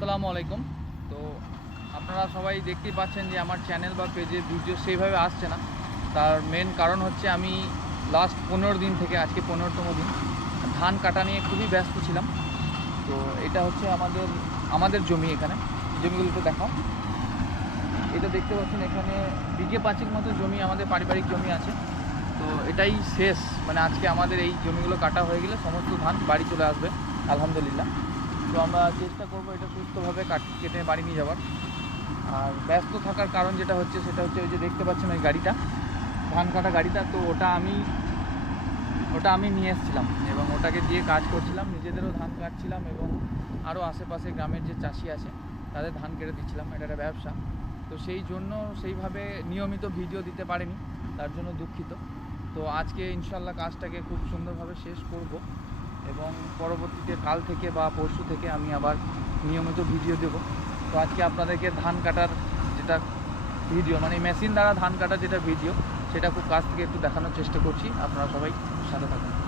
আসসালামু আলাইকুম। তো আপনারা সবাই দেখতেই পাচ্ছেন যে আমার চ্যানেল বা পেজে ভিডিও সেইভাবে আসছে না। তার মেন কারণ হচ্ছে আমি লাস্ট 15 দিন থেকে আজকে 15তম দিন ধান কাটা নিয়ে খুবই ব্যস্ত ছিলাম। তো এটা হচ্ছে আমাদের জমি। এখানে জমিগুলো একটু দেখাও। এটা দেখতে পাচ্ছেন, এখানে বিঘে 5 মতো জমি আমাদের পারিবারিক জমি আছে। তো এটাই শেষ, মানে আজকে আমাদের এই জমিগুলো কাটা হয়ে গেলে সমস্ত ধান বাড়ি চলে আসবে আলহামদুলিল্লাহ। তো আমরা চেষ্টা করব এটা সুস্থভাবে কেটে বাড়ি নিয়ে যাওয়ার। আর ব্যস্ত থাকার কারণ যেটা হচ্ছে সেটা হচ্ছে ওই যে দেখতে পাচ্ছেন ওই গাড়িটা, ধান কাটা গাড়িটা। তো ওটা আমি নিয়ে এসেছিলাম এবং ওটাকে দিয়ে কাজ করছিলাম, নিজেদেরও ধান কাটছিলাম এবং আরও আশেপাশে গ্রামের যে চাষি আছে তাদের ধান কেটে দিচ্ছিলাম। এটা একটা ব্যবসা। তো সেই জন্য সেইভাবে নিয়মিত ভিডিও দিতে পারিনি, তার জন্য দুঃখিত। তো আজকে ইনশাল্লাহ কাজটাকে খুব সুন্দরভাবে শেষ করব এবং পরবর্তীতে কাল থেকে বা পরশু থেকে আমি আবার নিয়মিত ভিডিও দেব। তো আজকে আপনাদেরকে ধান কাটার যেটা ভিডিও, মানে মেশিন দ্বারা ধান কাটার যেটা ভিডিও, সেটা খুব কাছ থেকে একটু দেখানোর চেষ্টা করছি। আপনারা সবাই সাথে থাকুন।